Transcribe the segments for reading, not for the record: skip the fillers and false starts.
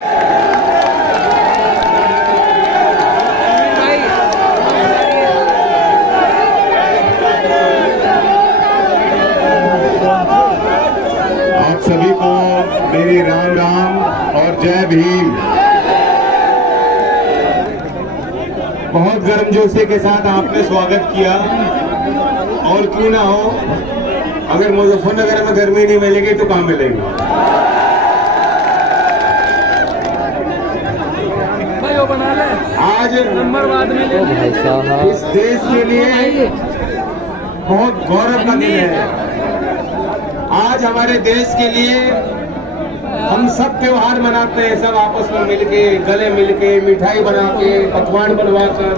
आप सभी को मेरी राम राम और जय भीम। बहुत गर्मजोशी के साथ आपने स्वागत किया, और क्यों ना हो, अगर मुजफ्फरनगर में गर्मी नहीं मिलेगी तो कहाँ मिलेगी। आज इस देश के लिए बहुत गौरव का दिन है। आज हमारे देश के लिए हम सब त्योहार मनाते हैं, सब आपस में मिलके, गले मिलके, मिठाई बना के, पकवान बनवाकर,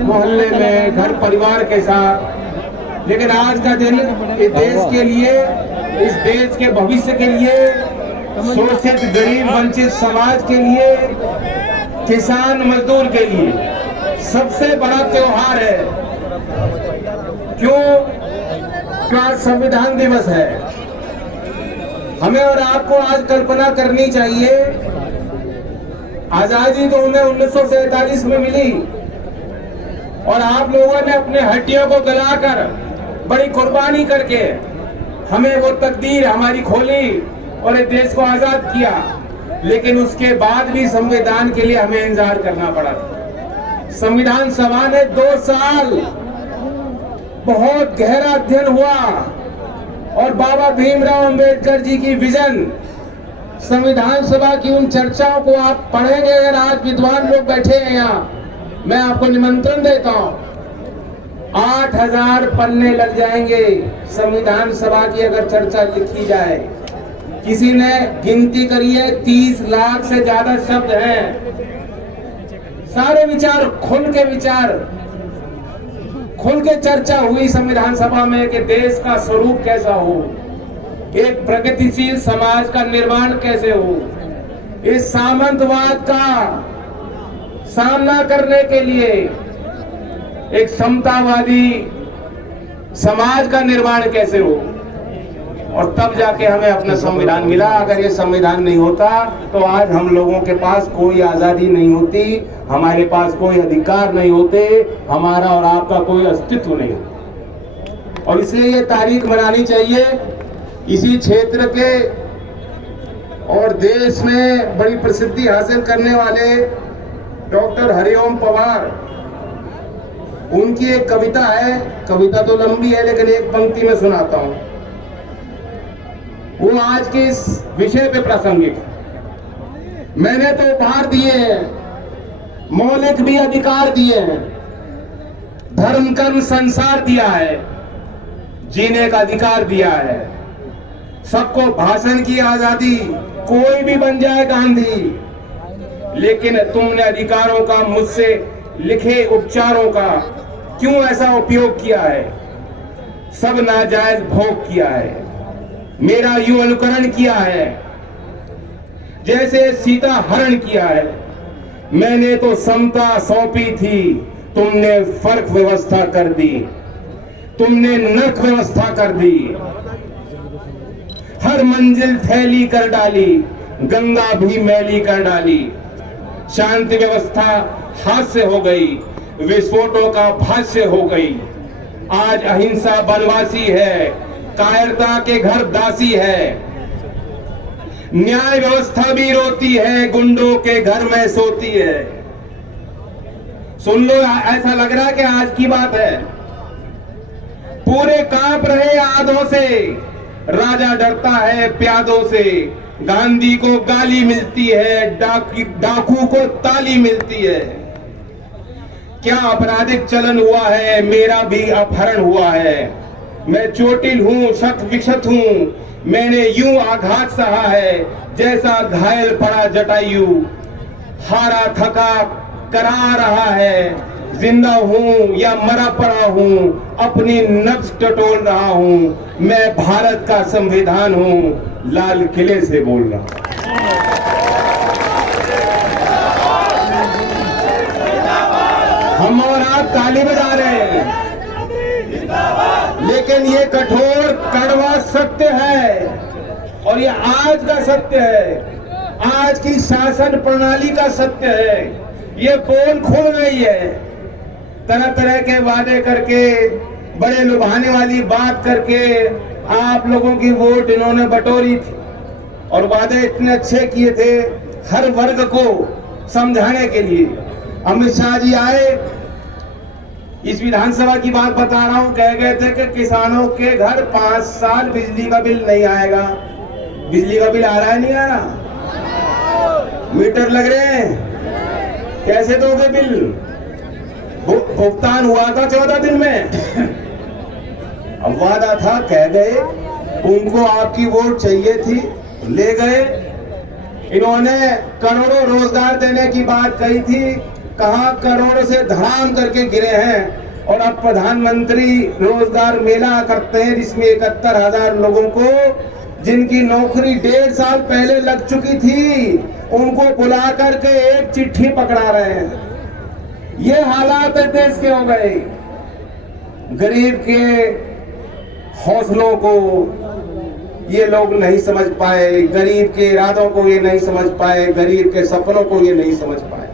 मोहल्ले में, घर परिवार के साथ। लेकिन आज का दिन इस देश के लिए, इस देश के भविष्य के लिए, शोषित गरीब वंचित समाज के लिए, किसान मजदूर के लिए सबसे बड़ा त्योहार है। क्यों? आज संविधान दिवस है। हमें और आपको आज कल्पना करनी चाहिए, आजादी तो हमें 1947 में मिली, और आप लोगों ने अपने हड्डियों को गलाकर, बड़ी कुर्बानी करके हमें वो तकदीर हमारी खोली और इस देश को आजाद किया। लेकिन उसके बाद भी संविधान के लिए हमें इंतजार करना पड़ा। संविधान सभा ने 2 साल बहुत गहरा अध्ययन हुआ, और बाबा भीमराव अंबेडकर जी की विजन, संविधान सभा की उन चर्चाओं को आप पढ़ेंगे। अगर आज विद्वान लोग बैठे हैं यहाँ, मैं आपको निमंत्रण देता हूं। 8000 पन्ने लग जाएंगे संविधान सभा की अगर चर्चा लिखी जाए। किसी ने गिनती करी है, 30 लाख से ज्यादा शब्द हैं। सारे विचार, खुल के चर्चा हुई संविधान सभा में कि देश का स्वरूप कैसा हो, एक प्रगतिशील समाज का निर्माण कैसे हो, इस सामंतवाद का सामना करने के लिए एक समतावादी समाज का निर्माण कैसे हो, और तब जाके हमें अपना संविधान मिला। अगर ये संविधान नहीं होता तो आज हम लोगों के पास कोई आजादी नहीं होती, हमारे पास कोई अधिकार नहीं होते, हमारा और आपका कोई अस्तित्व नहीं होता। और इसलिए ये तारीख मनानी चाहिए। इसी क्षेत्र के और देश में बड़ी प्रसिद्धि हासिल करने वाले डॉक्टर हरिओम पवार, उनकी एक कविता है, कविता तो लंबी है लेकिन एक पंक्ति में सुनाता हूं, वो आज के इस विषय पे प्रासंगिक है। मैंने तो उपहार दिए हैं, मौलिक भी अधिकार दिए हैं, धर्म कर्म संसार दिया है, जीने का अधिकार दिया है, सबको भाषण की आजादी, कोई भी बन जाए गांधी। लेकिन तुमने अधिकारों का मुझसे लिखे उपचारों का क्यों ऐसा उपयोग किया है? सब नाजायज भोग किया है, मेरा यूं अनुकरण किया है जैसे सीता हरण किया है। मैंने तो समता सौंपी थी, तुमने फर्क व्यवस्था कर दी, तुमने नर्क व्यवस्था कर दी। हर मंजिल फैली कर डाली, गंगा भी मैली कर डाली। शांति व्यवस्था हाथ से हो गई, विस्फोटों का भाष्य हो गई। आज अहिंसा बनवासी है, कायरता के घर दासी है। न्याय व्यवस्था भी रोती है, गुंडों के घर में सोती है। सुन लो, ऐसा लग रहा है कि आज की बात है। पूरे कांप रहे आधों से, राजा डरता है प्यादों से। गांधी को गाली मिलती है, डाकू को ताली मिलती है। क्या आपराधिक चलन हुआ है, मेरा भी अपहरण हुआ है। मैं चोटिल हूं, शत विक्षत हूं, मैंने यूं आघात सहा है जैसा घायल पड़ा जटायु। हारा थका करा रहा है, जिंदा हूं या मरा पड़ा हूं, अपनी नब्ज टटोल रहा हूं। मैं भारत का संविधान हूं, लाल किले से बोल रहा हूं। हम और आप ताली बजा रहे हैं, लेकिन ये कठोर कड़वा सत्य है, और ये आज का सत्य है। आज की शासन प्रणाली का सत्य है। ये पोल खुल रही है, तरह तरह के वादे करके, बड़े लुभाने वाली बात करके आप लोगों की वोट इन्होंने बटोरी थी और वादे इतने अच्छे किए थे हर वर्ग को समझाने के लिए। अमित शाह जी आए, इस विधानसभा की बात बता रहा हूं, कह गए थे कि किसानों के घर 5 साल बिजली का बिल नहीं आएगा। बिजली का बिल आ रहा है, नहीं आ रहा? मीटर लग रहे हैं, कैसे दोगे बिल? भुगतान हुआ था 14 दिन में। अब वादा था, कह गए, उनको आपकी वोट चाहिए थी, ले गए। इन्होंने करोड़ों रोजगार देने की बात कही थी, कहा करोड़ों से धड़ाम करके गिरे हैं। और अब प्रधानमंत्री रोजगार मेला करते हैं जिसमें 71,000 लोगों को, जिनकी नौकरी 1.5 साल पहले लग चुकी थी, उनको बुला करके एक चिट्ठी पकड़ा रहे हैं। ये हालात देश के हो गए। गरीब के हौसलों को ये लोग नहीं समझ पाए, गरीब के इरादों को ये नहीं समझ पाए, गरीब के सपनों को ये नहीं समझ पाए।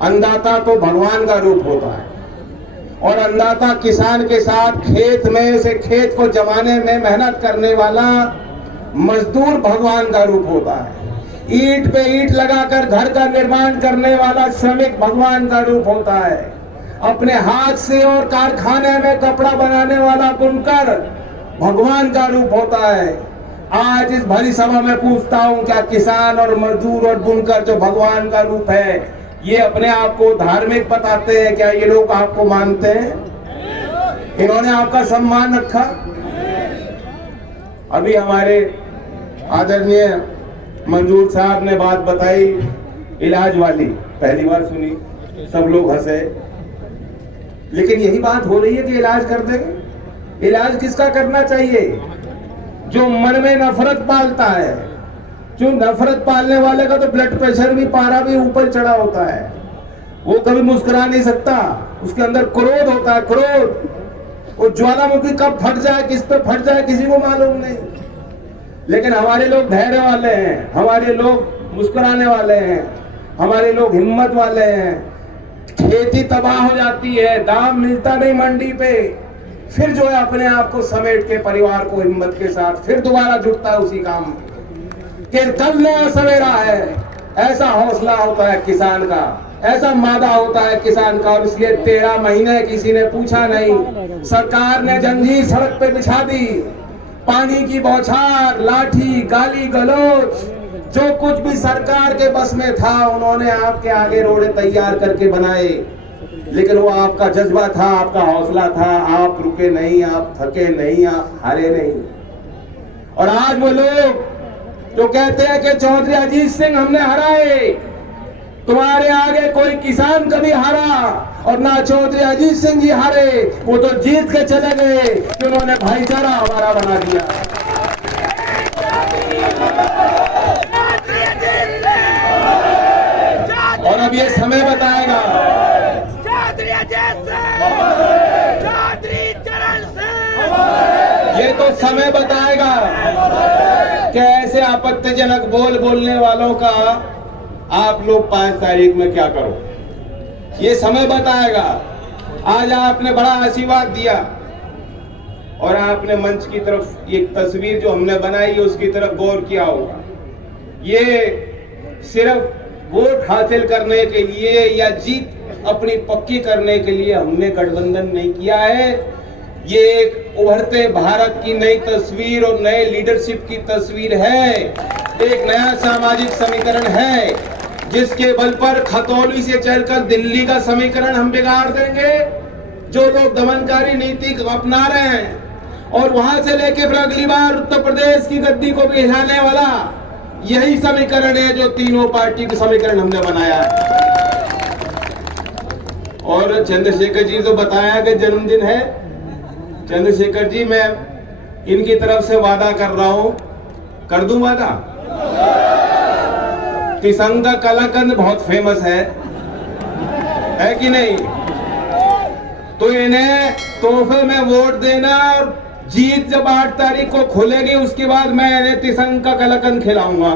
अन्नदाता तो भगवान का रूप होता है और अन्नदाता किसान के साथ खेत में उसे खेत को जमाने में मेहनत करने वाला मजदूर भगवान का रूप होता है। ईंट पे ईंट लगाकर घर का निर्माण करने वाला श्रमिक भगवान का रूप होता है। अपने हाथ से और कारखाने में कपड़ा बनाने वाला बुनकर भगवान का रूप होता है। आज इस भरी सभा में पूछता हूं, क्या किसान और मजदूर और बुनकर जो भगवान का रूप है, ये अपने आप को धार्मिक बताते हैं? क्या ये लोग आपको मानते हैं? इन्होंने आपका सम्मान रखा? अभी हमारे आदरणीय मंजूर साहब ने बात बताई इलाज वाली, पहली बार सुनी, सब लोग हंसे। लेकिन यही बात हो रही है कि इलाज कर देंगे। इलाज किसका करना चाहिए? जो मन में नफरत पालता है। जो नफरत पालने वाले का तो ब्लड प्रेशर भी, पारा भी ऊपर चढ़ा होता है, वो कभी मुस्कुरा नहीं सकता। उसके अंदर क्रोध होता है, क्रोध। वो ज्वालामुखी कब फट जाए, किस पे फट जाए, किसी को मालूम नहीं। लेकिन हमारे लोग धैर्य वाले हैं, हमारे लोग मुस्कुराने वाले हैं, हमारे लोग हिम्मत वाले हैं। खेती तबाह हो जाती है, दाम मिलता नहीं मंडी पे, फिर जो है अपने आप को समेट के परिवार को हिम्मत के साथ फिर दोबारा जुटता है उसी काम के। कल नया सवेरा है, ऐसा हौसला होता है किसान का, ऐसा मादा होता है किसान का। और इसलिए 13 महीने किसी ने पूछा नहीं, सरकार ने जंजीर सड़क पे बिछा दी। पानी की बौछार, लाठी, गाली गलौज, जो कुछ भी सरकार के बस में था उन्होंने आपके आगे रोड़े तैयार करके बनाए। लेकिन वो आपका जज्बा था, आपका हौसला था, आप रुके नहीं, आप थके नहीं, आप हारे नहीं। और आज वो लोग जो कहते हैं कि चौधरी अजीत सिंह हमने हराए, तुम्हारे आगे कोई किसान कभी हारा और ना चौधरी अजीत सिंह जी हारे, वो तो जीत के चले गए कि उन्होंने भाईचारा हमारा बना दिया। और अब ये समय बताएगा, ये तो समय बताएगा कि ऐसे आपत्तिजनक बोल बोलने वालों का आप लोग 5 तारीख में क्या करो, ये समय बताएगा। आज आपने बड़ा आशीर्वाद दिया और आपने मंच की तरफ एक तस्वीर जो हमने बनाई है उसकी तरफ गौर किया होगा। ये सिर्फ वोट हासिल करने के लिए या जीत अपनी पक्की करने के लिए हमने गठबंधन नहीं किया है। ये एक उभरते भारत की नई तस्वीर और नए लीडरशिप की तस्वीर है। एक नया सामाजिक समीकरण है जिसके बल पर खतौली से चलकर दिल्ली का समीकरण हम बिगाड़ देंगे। जो लोग दमनकारी नीति अपना रहे हैं और वहां से लेके फिर अगली बार उत्तर प्रदेश की गद्दी को भी हिलाने वाला यही समीकरण है जो तीनों पार्टी का समीकरण हमने बनाया है। और चंद्रशेखर जी तो बताया कि जन्मदिन है। चंद्रशेखर जी, मैं इनकी तरफ से वादा कर रहा हूं, कर दूं वादा? तिसंग का कलाकंद बहुत फेमस है कि नहीं? तो इन्हें तोहफे में वोट देना और जीत जब 8 तारीख को खुलेगी उसके बाद मैं इन्हें तिसंग का कलाकंद खिलाऊंगा।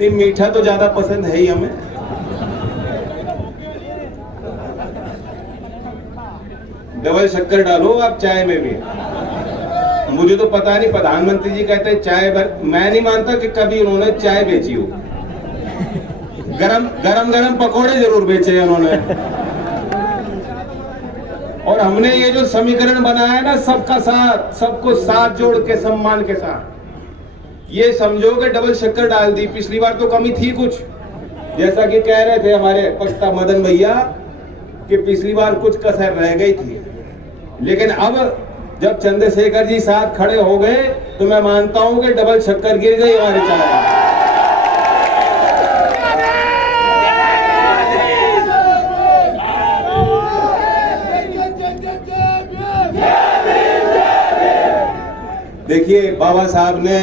नहीं, मीठा तो ज्यादा पसंद है ही हमें। डबल शक्कर डालो आप चाय में भी। मुझे तो पता नहीं, प्रधानमंत्री जी कहते हैं चाय मैं नहीं मानता कि कभी उन्होंने चाय बेची हो। गरम गरम गरम पकोड़े जरूर बेचे हैं उन्होंने। और हमने ये जो समीकरण बनाया है ना, सबका साथ, सबको साथ जोड़ के सम्मान के साथ, ये समझो कि डबल शक्कर डाल दी। पिछली बार तो कमी थी कुछ, जैसा कि कह रहे थे हमारे पक्ता मदन भैया कि पिछली बार कुछ कसर रह गई थी, लेकिन अब जब चंद्रशेखर जी साथ खड़े हो गए तो मैं मानता हूं कि डबल शक्कर गिर गई हमारे चाय। देखिए, बाबा साहब ने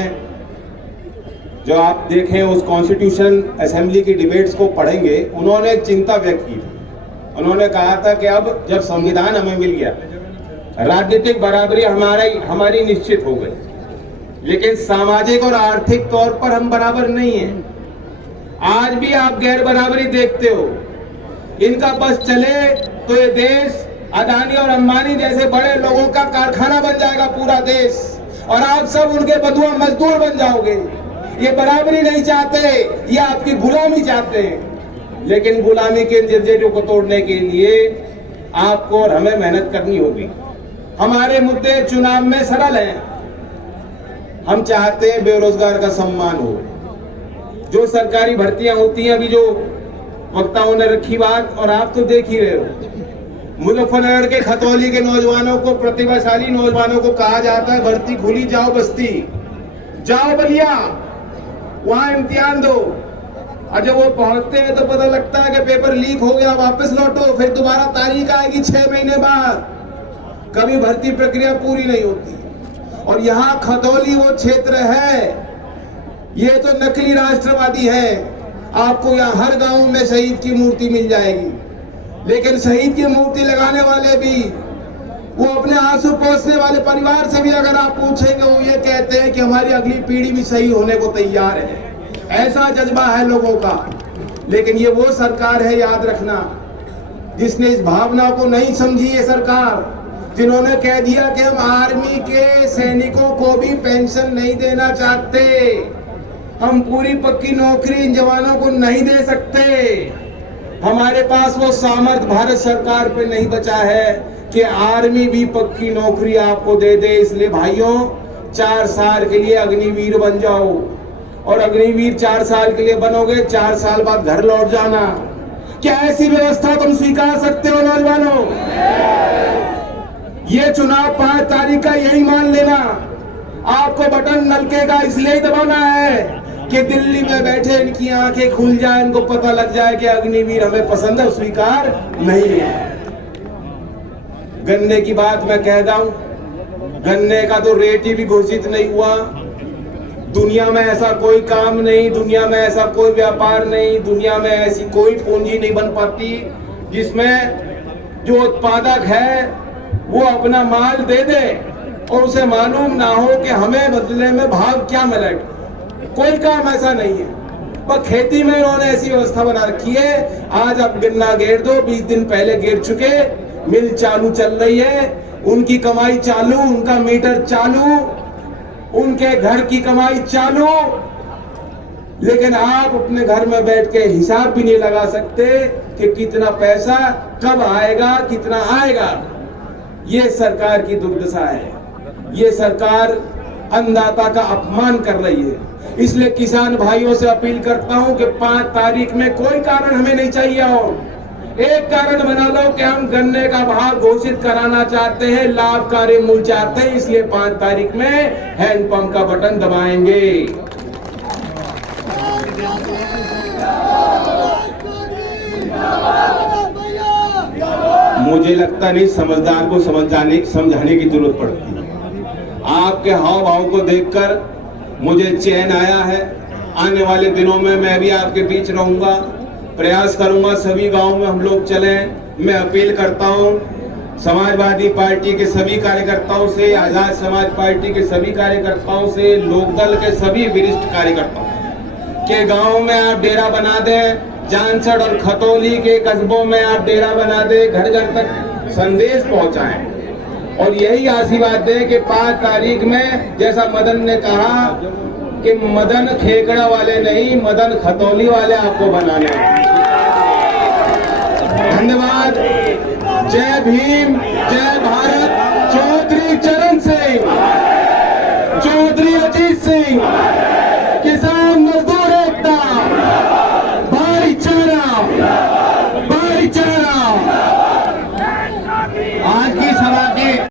जो आप देखें उस कॉन्स्टिट्यूशन असेंबली की डिबेट्स को पढ़ेंगे, उन्होंने एक चिंता व्यक्त की थी। उन्होंने कहा था कि अब जब संविधान हमें मिल गया, राजनीतिक बराबरी हमारी निश्चित हो गई, लेकिन सामाजिक और आर्थिक तौर पर हम बराबर नहीं हैं। आज भी आप गैर बराबरी देखते हो। इनका बस चले तो ये देश अदानी और अंबानी जैसे बड़े लोगों का कारखाना बन जाएगा पूरा देश, और आप सब उनके बंधुआ मजदूर बन जाओगे। ये बराबरी नहीं चाहते, ये आपकी गुलामी चाहते हैं। लेकिन गुलामी के जंजीरों को तोड़ने के लिए आपको और हमें मेहनत करनी होगी। हमारे मुद्दे चुनाव में सरल हैं। हम चाहते हैं बेरोजगार का सम्मान हो। जो सरकारी भर्तियां होती हैं, अभी जो वक्ताओं ने रखी बात, और आप तो देख ही रहे हो, मुजफ्फरनगर के खतौली के नौजवानों को, प्रतिभाशाली नौजवानों को कहा जाता है भर्ती खुली, जाओ बस्ती, जाओ बलिया, वहां इम्तिहान दो। और जब वो पहुंचते हैं तो पता लगता है कि पेपर लीक हो गया, वापस लौटो, फिर दोबारा तारीख आएगी 6 महीने बाद। कभी भर्ती प्रक्रिया पूरी नहीं होती। और यहाँ खतौली वो क्षेत्र है, ये तो नकली राष्ट्रवादी है। आपको यहाँ हर गांव में शहीद की मूर्ति मिल जाएगी, लेकिन शहीद की मूर्ति लगाने वाले भी, वो अपने आंसू पोंछने वाले परिवार से भी अगर आप पूछेंगे, वो ये कहते हैं कि हमारी अगली पीढ़ी भी शहीद होने को तैयार है। ऐसा जज्बा है लोगों का। लेकिन ये वो सरकार है, याद रखना, जिसने इस भावना को नहीं समझी। ये सरकार जिन्होंने कह दिया कि हम आर्मी के सैनिकों को भी पेंशन नहीं देना चाहते, हम पूरी पक्की नौकरी इन जवानों को नहीं दे सकते। हमारे पास वो सामर्थ्य भारत सरकार पे नहीं बचा है कि आर्मी भी पक्की नौकरी आपको दे दे। इसलिए भाइयों, 4 साल के लिए अग्निवीर बन जाओ, और अग्निवीर 4 साल के लिए बनोगे, 4 साल बाद घर लौट जाना। क्या ऐसी व्यवस्था तुम स्वीकार सकते हो नौजवानों? ये चुनाव 5 तारीख का, यही मान लेना। आपको बटन नलके का इसलिए ही दबाना है कि दिल्ली में बैठे इनकी आंखें खुल जाए, इनको पता लग जाए कि अग्निवीर हमें पसंद है, स्वीकार नहीं है। गन्ने की बात मैं कह रहा हूं, गन्ने का तो रेट ही भी घोषित नहीं हुआ। दुनिया में ऐसा कोई काम नहीं, दुनिया में ऐसा कोई व्यापार नहीं, दुनिया में ऐसी कोई पूंजी नहीं बन पाती जिसमें जो उत्पादक है वो अपना माल दे दे और उसे मालूम ना हो कि हमें बदले में भाव क्या मिलेगा। कोई काम ऐसा नहीं है। पर खेती में इन्होंने ऐसी व्यवस्था बना रखी है, आज आप गन्ना गेर दो, 20 दिन पहले गेर चुके, मिल चालू चल रही है, उनकी कमाई चालू, उनका मीटर चालू, उनके घर की कमाई चालू। लेकिन आप अपने घर में बैठ के हिसाब भी नहीं लगा सकते कि कितना पैसा कब आएगा, कितना आएगा। ये सरकार की दुर्दशा है। ये सरकार अन्नदाता का अपमान कर रही है। इसलिए किसान भाइयों से अपील करता हूं कि 5 तारीख में कोई कारण हमें नहीं चाहिए, और एक कारण बना लो कि हम गन्ने का भाव घोषित कराना चाहते हैं, लाभकारी मूल्य चाहते हैं। इसलिए 5 तारीख में हैंडपंप का बटन दबाएंगे। मुझे लगता नहीं समझदार को समझाने की जरूरत पड़ती है। आपके हाव भाव को देखकर मुझे चैन आया है। आने वाले दिनों में मैं भी आपके बीच रहूंगा, प्रयास करूंगा सभी गांव में हम लोग चलें। मैं अपील करता हूं समाजवादी पार्टी के सभी कार्यकर्ताओं से, आजाद समाज पार्टी के सभी कार्यकर्ताओं से, लोकदल के सभी वरिष्ठ कार्यकर्ताओं के गांव में आप डेरा बना दें, जानसड़ और खतौली के कस्बों में आप डेरा बना दें, घर घर तक संदेश पहुंचाएं और यही आशीर्वाद दें कि 5 तारीख में जैसा मदन ने कहा कि मदन खेकड़ा वाले नहीं, मदन खतौली वाले आपको बनाने हैं। धन्यवाद। जय भीम, जय भारत। चौधरी चरण सिंह, चौधरी अजीत